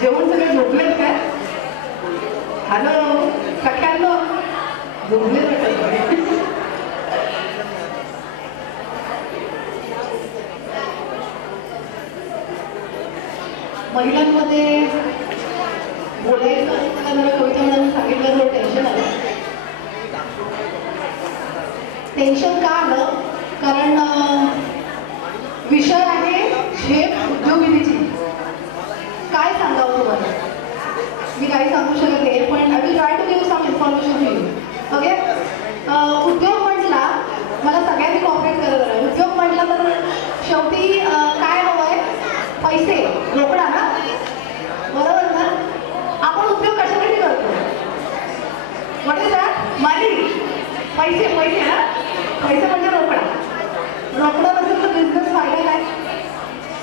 जेवण सगळे झोपलेत काय? हॅलो सख्यांनो, झोपले वाटत. महिलांमध्ये बोलायचं मला जरा कविता म्हणून सांगितलं थोडं टेन्शन आलं. टेन्शन का आलं? कारण विषय आहे झेप उद्योगिनीची. काय सांगावं तुम्हाला, मी काही सांगू शकत नाही, पण I will try to give some information to you. Okay, उद्योग म्हटला, मला सगळ्यांनी कॉपरेट करत आहे. उद्योग म्हटला तर शेवटी काय हवंय? पैसे, रोकडा ना, बरोबर ना? आपण उद्योग कशासाठी करतो? What is that? मनी, पैसे. पैसे ना, पैसे म्हणजे रोकडा. रोकडा नसेल तर बिझनेस फायदा काय?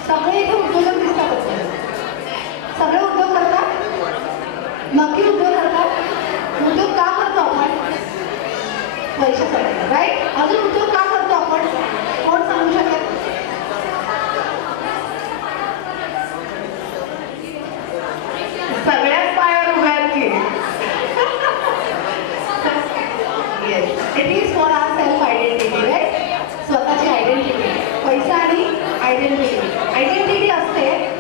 सगळे इथे उद्योजक दिसतात. सगळे उद्योग करतात, नक्की उद्योग करतात. उद्योग का करतो आपण? पैशासाठी, राईट? अजून उद्योग का करतो आपण? कोण सांगू शकेल? सगळ्याच पायावर उभ्या आहेत की. Yes, it is for our self identity, right? स्वतःची आयडेंटिटी. पैसा आणि आयडेंटिटी. आयडेंटिटी असते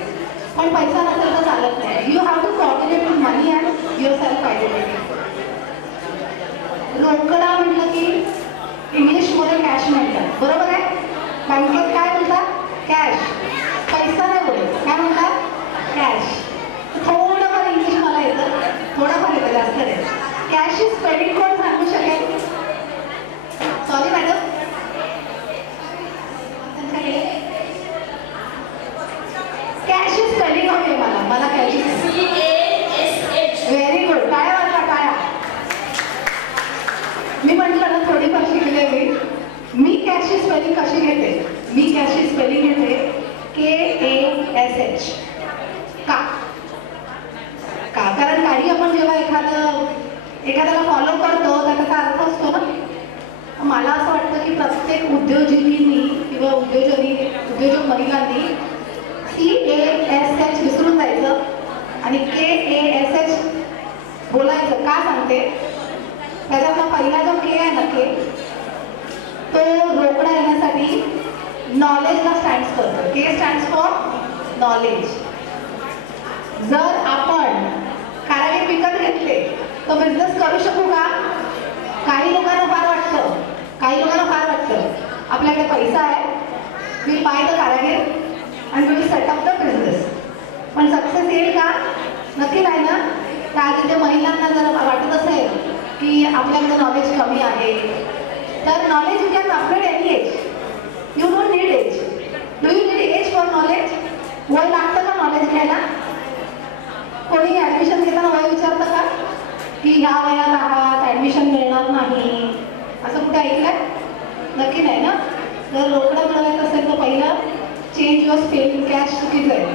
पण पैसा नसेल तर चालत नाही. You have to coordinate with money and your self identity. रोकडा म्हटलं की इंग्लिशमध्ये कॅश म्हणतात, बरोबर आहे? बँकेत काय म्हणतात? कॅश. पैसा नाही बोलत, काय म्हणतात? कॅश. थोडंफार इंग्लिश मला येतं, थोडंफार येतं, जास्त नाही. कॅशची स्पेलिंग कोण सांगू शकेल? सॉरी मॅडम, कॅशची स्पेलिंग हवी आहे मला कॅशची. व्हेरी गुड, टाळ्या वाजवा, टाळ्या. मी म्हटलं ना थोडीफार शिकले मी कॅशची स्पेलिंग कशी घेते? मी कॅशची स्पेलिंग घेते KASH. का? कारण काही आपण जेव्हा एखाद्याला फॉलो करतो तर त्याचा अर्थ असतो ना. मला असं वाटतं की प्रत्येक उद्योजकींनी किंवा उद्योजक महिलांनी CASH विसरून जायचं आणि KASH बोलायचं. का सांगते? त्याच्यातला पहिला जो K आहे ना, K, तो रोकडा येण्यासाठी नॉलेजला स्टँड्स करतो. K stands for knowledge. जर आपण कारागीर विकत घेतले तर बिझनेस करू शकू का? काही लोकांना फार वाटतं, आपल्याकडे पैसा आहे, विल बाय द कारागीर and will set up the business. पण सक्सेस येईल का? नक्की नाही ना. त्या महिलांना जर वाटत असेल की आपल्याकडे नॉलेज कमी आहे, तर knowledge you can upgrade any age. You don't need age. Do you need age for knowledge? वय लागतं का नॉलेज घ्यायला? कोणी ॲडमिशन घेताना वय विचारतं का की ह्या वयात आहात, ॲडमिशन मिळणार नाही, असं कुठे ऐकलंय? नक्की नाही ना. जर रोकडा मिळवायचं असेल तर पहिलं चेंज युअर स्पेलिंग. कॅश चुकीचं आहे.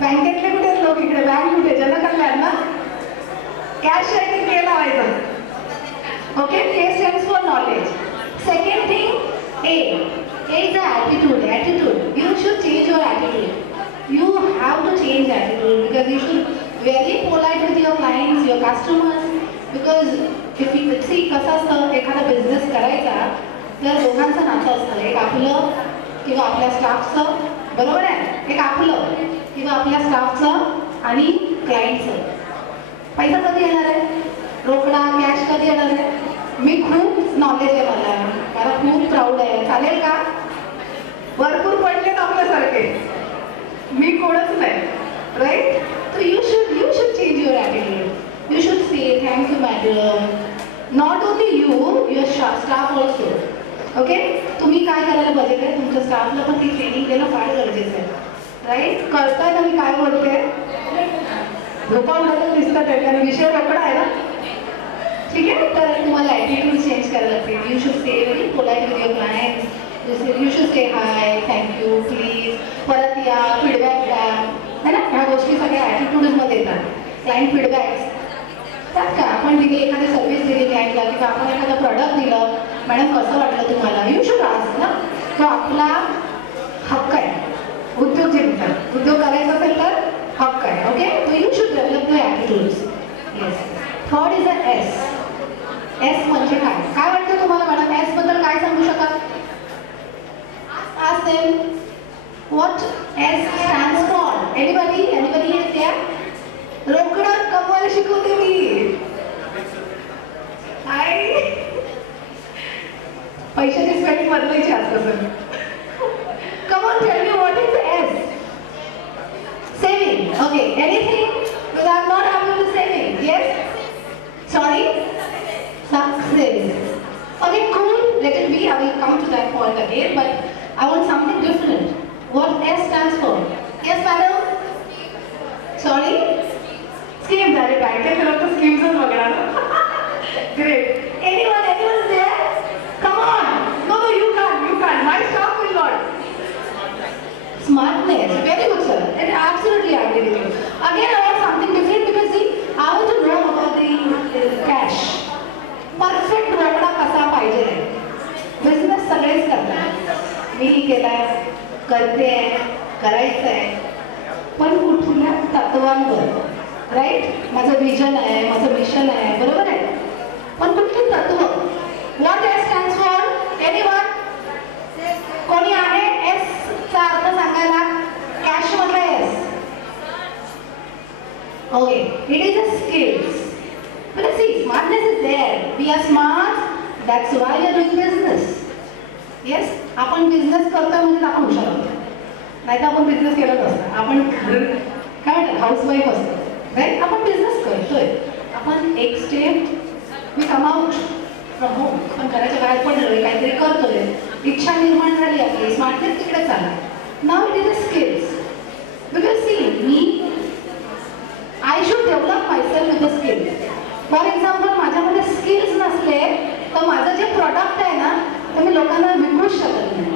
बँकेतले कुठे लोक इकडे? बँक कुठे? जनकल्याण ना. कॅश रायटिंग के लावायचं. Okay, K stands for knowledge. Second thing, A is the attitude. You should change your attitude. You have to change attitude because you should very polite with your clients, your customers. Because if you see कसं असतं, एखादा business करायचा तर दोघांचं नातं असतं. एक आपलं किंवा आपल्या स्टाफचं, बरोबर आहे? एक आपलं किंवा आपल्या स्टाफचं आणि क्लायंटचं. पैसा कधी येणार आहे? रोकडा कॅश कधी येणार आहे? मी खूप नॉलेज आहे मला खूप प्राऊड आहे. चालेल का? भरपूर पडलेत आपल्यासारखे, मी कोणच नाही, राईट? तर you should change your attitude. You should say thank you madam. Not only your staff also. Okay, तुम्ही काय करायला बजेट आहे? तुमच्या स्टाफला पण ती ट्रेनिंग देणं फार गरजेचं आहे, राईट? कळतंय ना मी काय बोलते? झोपावलं दिसतं आहे कारण विषय रोकडा आहे ना. ठीक आहे, तर तुम्हाला ॲटिट्यूड चेंज करायला लागते. You should say very polite with your clients. You should say high, thank you, please, परत या, फीडबॅक द्या, है ना. ह्या गोष्टी सगळ्या ॲटिट्यूडमध्ये येतात. क्लायंट फीडबॅक्स त्यात का आपण दिली, एखादी सर्व्हिस दिली क्लायंटला किंवा आपण एखादं प्रॉडक्ट दिलं, मॅडम कसं वाटलं तुम्हाला? यू शुड आस्क ना. तो आपला हक्क आहे. उद्योग करायचा असेल तर हक्क आहे. ओके, तो यू शुड एस. एस म्हणजे काय? काय वाटतं तुम्हाला मॅडम? एस बद्दल काय सांगू शकाल? Ask them what S stands for. Anybody is there? रोकडं कमवायला शिकवते मी. हाय. पैशाची स्पेलिंग बदलायची असतं sir. Come on, tell me what is S? Saving. Okay. Anything? Because I'm not having the saving. Yes? Sorry? Success. Okay, cool. Let it be. I will come to that point again. But I want something different. What S stands for? Yes, madam? Sorry? Schemes. Are bank ke log to schemes are magana. Great. Anyone is there? Come on. No, you can't. My staff will not. Smartness. Very good, sir. And absolutely I agree with you. Again, I want something different because see, I want to know about the cash. Perfect रोकडा कसा पाहिजे. Business सगळेच करतात. मी केलाय, करते आहे, करायचं आहे, पण कुठल्या तत्वांवर, राईट? माझं विजन आहे, माझं मिशन आहे, बरोबर आहे, पण कुठली तत्व? What S stands for? Anyone? कोणी आहे एस चा अर्थ सांगायला? कॅश मधला S. Okay, it is a skills. But see, smartness is there. We are smart. That's why we are doing business. Yes, आपण बिझनेस करतो म्हणजे आपण हुशार होतो. नाही तर आपण बिझनेस केला नसतो. आपण काय म्हणतात हाऊसवाईफ असतो, राईट? आपण बिझनेस करतोय. आपण एक step we come out from home. आपण घराच्या बाहेर पडलोय, काहीतरी करतोय, इच्छा निर्माण झाली आपली, स्मार्टनेस तिकडे चालला. Now it is a skills. Because see me I should develop myself with the skills. For example, माझ्यामध्ये स्किल्स नसले तर माझं जे प्रॉडक्ट आहे ना ते मी लोकांना विकूच शकत नाही.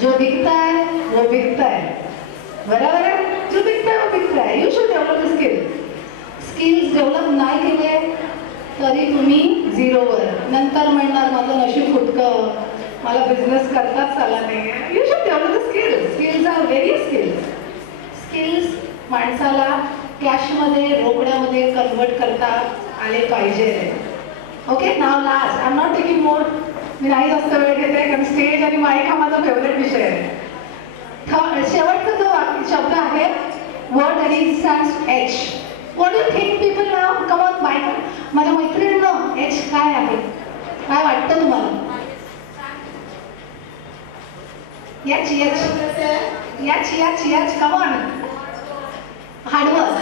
जो बिकता है वो बिकता है, बरोबर आहे? जो बिकता है वो बिकता है. You should develop the skills develop नाही केले तरी तुम्ही झिरोवर. नंतर म्हणणार माझं नशीब फुटकं, मला बिझनेस करताच आला नाही. You should develop the skills are very skills माणसाला कॅशमध्ये, रोकड्यामध्ये कन्वर्ट करता आले पाहिजे. ओके, नाव last. I am not taking more. मी नाही जास्त वेळ घेते कारण स्टेज आणि माईक हा माझा फेवरेट विषय आहे. शेवटचा जो शब्द आहे वर्ड आणि it stands H. What do you think people now? Come on mic. माझ्या मैत्रिणींनो, एच काय आहे? काय वाटतं तुम्हाला? H come on. Hard work.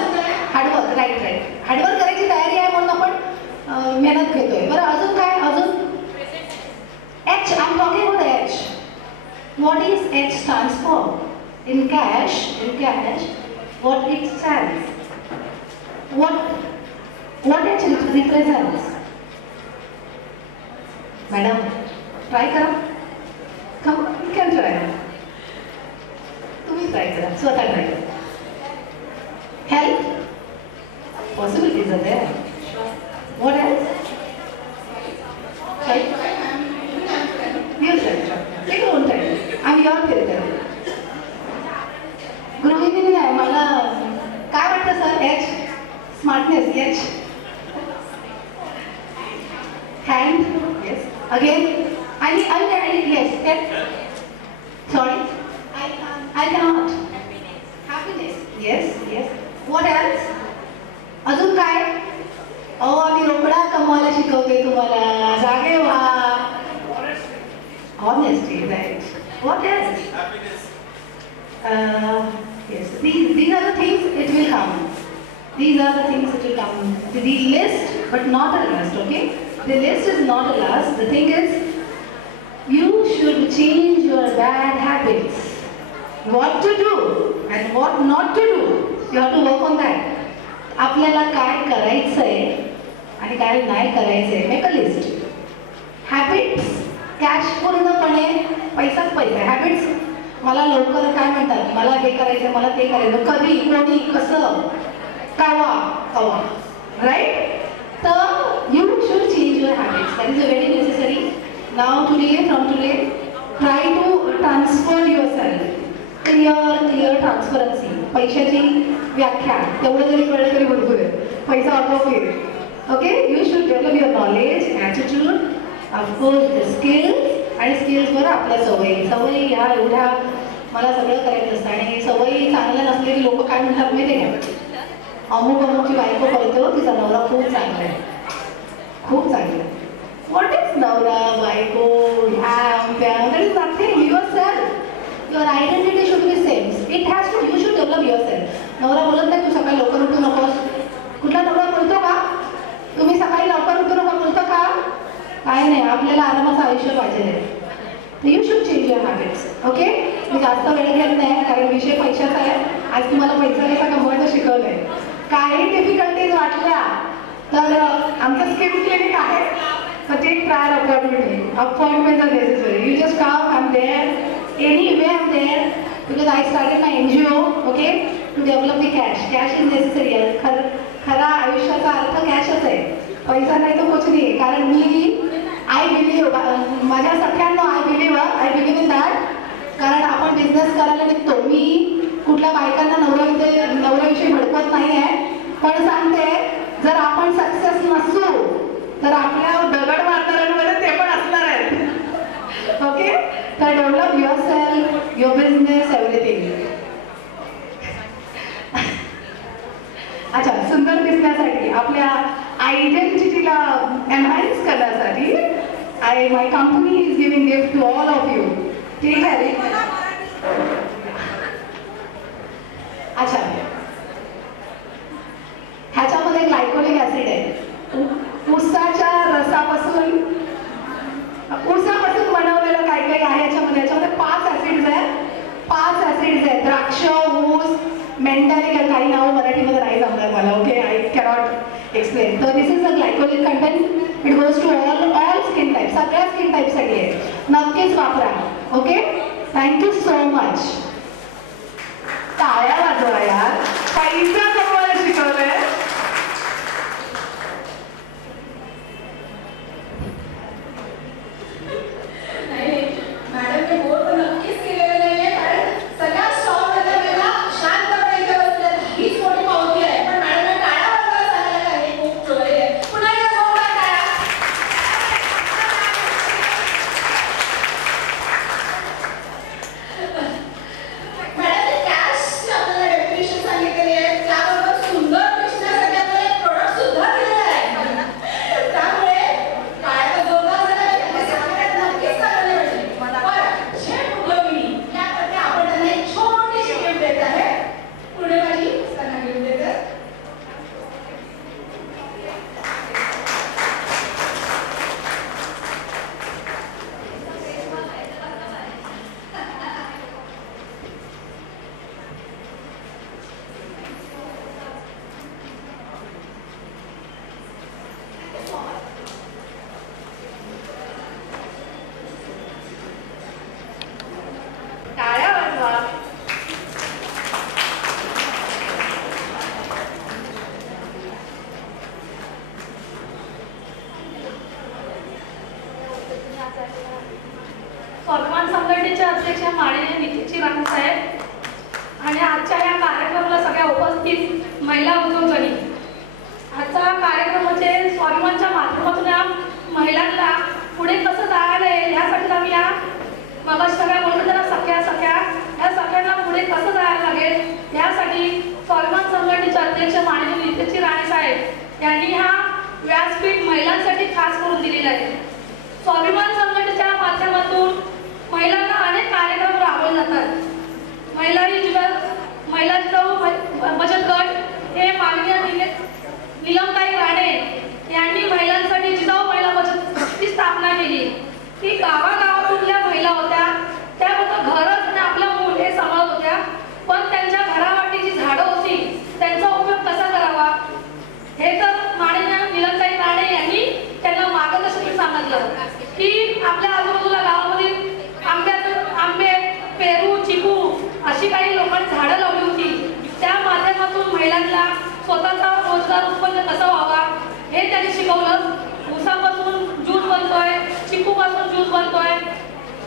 Right. Hard work करायची तयारी आहे म्हणून आपण मेहनत घेतोय. बरं, अजून काय? अजून H. I'm talking about H. What is H stands for? In cash, what it stands? What H represents? Madam, try करा. Come on, you can try. तुम्ही try करा. स्वतः try करा. Help? Possibilities are there. What else? Right? You try. Take your own time. I'm your territory. गृहिणी नाही. मला काय वाटतं sir? H. Smartness. H. Hand. Yes. Again. आणि yes. Sorry. I cannot. Happiness. Yes. What else? अजून काय? आम्ही रोकडा कमवायला शिकवते तुम्हाला. जागे व्हा. Honesty, right? What else? Happiness. Yes. These are the things it will come. These are the things it will come. The list, but not a last. Okay? The list is not a last. The thing is, you should change your bad habits. What to do and what not to do. You have to work on that. आपल्याला काय करायचंय आणि काय नाही करायचंय. Make a list. Habits. Cash पूर्णपणे पैसाच पैसा. हॅबिट्स मला लवकर काय म्हणतात, मला हे करायचं, मला ते करायचं, कधी, कोणी, कसं, कवा, राईट? तर you should change your habits. That is a very necessary. Now from today try to transfer your self. Clear transparency. पैशाची व्याख्या तेवढं जरी कळलं तरी भरपूर आहे. पैसा आपोआप येईल. Okay, you should develop your knowledge, attitude, of course skills, आणि स्किल्सवर आपल्या सवयी. सवयी ह्या एवढ्या मला सगळं करायचं असतं, आणि सवयी चांगल्या नसलेली लोक काय म्हणतात माहिती आहे का, अमुक अमुकची बायको करतो, तिचा नवरा खूप चांगला आहे, खूप चांगला आहे. व्हॉट इज नवरा बायको ह्या त्या, that is nothing. Your self, your identity should be same. It has to, you should develop your self. नवरा बोलत नाही तू सकाळी लवकर उठू नकोस. कुठला नवरा बोलतो का तुम्ही सकाळी लवकर उठू नका, बोलतो का? काय नाही, आपल्याला आरामाचं आयुष्य पाहिजे. You should change your habits. Okay, मी जास्त वेळ घेत नाही कारण विषय पैशाचा आहे. आज तुम्हाला पैसा कसा कमवायचं शिकवलं आहे. काही डिफिकल्टीज वाटल्या तर आमचं स्किन क्लिनिक आहे, तर take prior appointment. Appointment are necessary. You just come, I am there, any way I am there, because I started my NGO, okay, to develop the cash. Cash is necessary आहे. खरा आयुष्याचा अर्थ कॅशच आहे, पैसा नाही तो कुछ नाही. कारण मी आय बिलीव्ह, माझ्या सगळ्यांना आय बिलीव्ह इन दॅट. कारण आपण बिझनेस करायला निघतो. मी कुठल्या बायकांना नवऱ्याविषयी भडकवत नाही आहे, पण सांगते जर आपण सक्सेस नसू तर आपल्या दगड मारणाऱ्यांमध्ये ते पण असणार आहेत. ओके, तर develop your self, your business, everything. अच्छा, सुंदर दिसण्यासाठी, आपल्या आयडेंटिटीला एनहान्स करण्यासाठी my company is giving gift to all of you. ठीक आहे. अच्छा, ह्याच्यामध्ये ग्लायकोलिक ऍसिड आहे. ऊसाच्या रसापासून बनवलेलं काही काही आहे याच्यामध्ये. 5 ऍसिड्स आहेत. द्राक्ष, ऊस, मेंटॅलिक, काही नाव मराठीमध्ये नाही जमणार मला. Okay, I cannot explain. तर this is a glycolic content. It goes to all skin type, सगळ्या स्किन टाईपसाठी आहे. नक्कीच वापरा. Okay, thank you so much. टाळ्या वाजवा यार, पैसा कमवायला शिकवलंय. स्वाभिमान संघटनेच्या अध्यक्ष माननीय नितीनजी राणे साहेब आणि आजच्या या कार्यक्रमाला सगळ्या उपस्थित महिला उद्योजनी. आजचा कार्यक्रम म्हणजे स्वाभिमानच्या माध्यमातून या महिलांना पुढे कसं जायला येईल यासाठी आम्ही या मग सगळ्या बोलतो त्यांना सख्या या सगळ्यांना पुढे कसं जायला लागेल यासाठी स्वाभिमान संघटनेचे अध्यक्ष माननीय नितीनजी राणे साहेब यांनी हा व्यासपीठ महिलांसाठी खास करून दिलेला आहे. स्वाभिमान संघटनेच्या माध्यमातून महिलांना अनेक कार्यक्रम राबवले जातात. महिला जिजाऊ बचत गट हे माननीय नीलमताई राणे यांनी महिलांसाठी जिजाऊ महिला बचतची स्थापना केली. ती गावागावातून महिला होत्या, त्या फक्त घरच आणि आपलं मूल हे सांभाळत होत्या, पण त्यांच्या घरावाटी जी झाडं होती त्यांचा उपयोग कसा करावा हे तर माननीय नीलमताई राणे यांनी त्यांना मार्गदर्शन सांगितलं की आपल्या आजूबाजूला गावामध्ये आंबे, पेरू, चिकू अशी काही लोकांनी झाडं लावली होती. त्या माध्यमातून महिलांना स्वतःचा रोजगार उत्पन्न कसा व्हावा हे त्यांनी शिकवलं. ऊसापासून ज्यूस बनतोय, चिकूपासून ज्यूस बनतोय,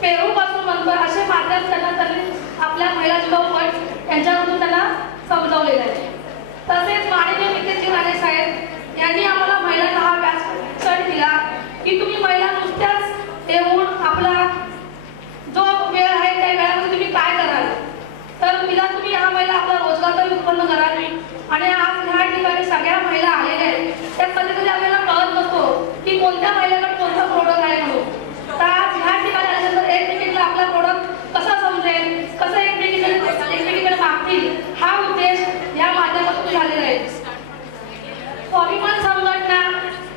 पेरूपासून बनतोय, असे माध्यम त्यांनी आपल्या महिला जिजाऊ गट यांच्याकडून त्यांना समजावलेलं आहे. तसेच माननीय नितीनजी राणे साहेब यांनी आम्हाला महिलांना उत्पन्न करावी. आणि आज ह्या ठिकाणी सगळ्या महिला आलेल्या आहेत. त्यात कधी कधी आपल्याला कळत नसतो की कोणत्या महिलेकडे कोणता प्रोडक्ट आहे म्हणून. तर आज ह्या ठिकाणी आल्यानंतर एकमेकीला आपला प्रोडक्ट कसा समजेल, कसं एकमेकीकडे मागतील, हा उद्देश या माध्यमातून झालेला आहे. स्वाभिमान संघटना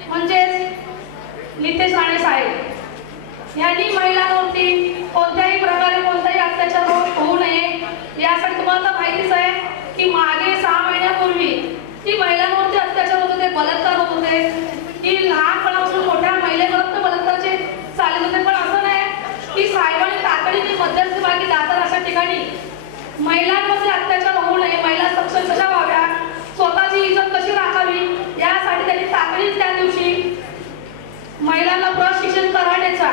म्हणजेच नितेश राणे साहेब यांनी महिलांवरती कोणत्याही प्रकारे कोणताही अत्याचार होऊ नये यासाठी तुम्हाला माहितीच आहे की मागे 6 महिन्यापूर्वी ती महिलांवरती अत्याचार होत होते, बलात्कार होत होते. ती लहानपणापासून मोठ्या महिलेपर्यंत बलात्काराचे चालत होते. पण असं नाही की साहेबांनी तातडीने मध्यस्थी मागे दादर अशा ठिकाणी महिलांवरती अत्याचार होऊ नये, महिला सक्षम कशा व्हाव्या, स्वतःची इज्जत कशी राखावी यासाठी त्यांनी तातडीने त्या दिवशी महिलांना प्रशिक्षण कराड्याचा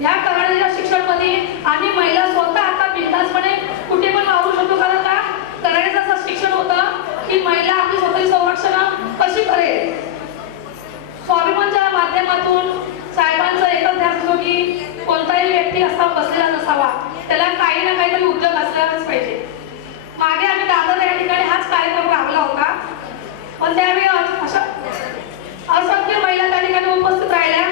या कराड्याच्या शिक्षणमध्ये आणि महिला स्वतः आता बिनधास्तपणे कुठे पण वावरू शकतो. कारण का कराड्याचं असं शिक्षण होतं की महिला आपली स्वतःची संरक्षण कशी करेल. स्वाभिमानच्या माध्यमातून साहेबांचा एकच ध्यास असतो की कोणताही व्यक्ती असा बसलेला नसावा, त्याला काही ना काहीतरी उद्योग असलाच पाहिजे. मागे आम्ही दादर या ठिकाणी हाच कार्यक्रम राबवला होता. पण त्यावेळी असंख्य महिला त्या ठिकाणी उपस्थित राहिल्या.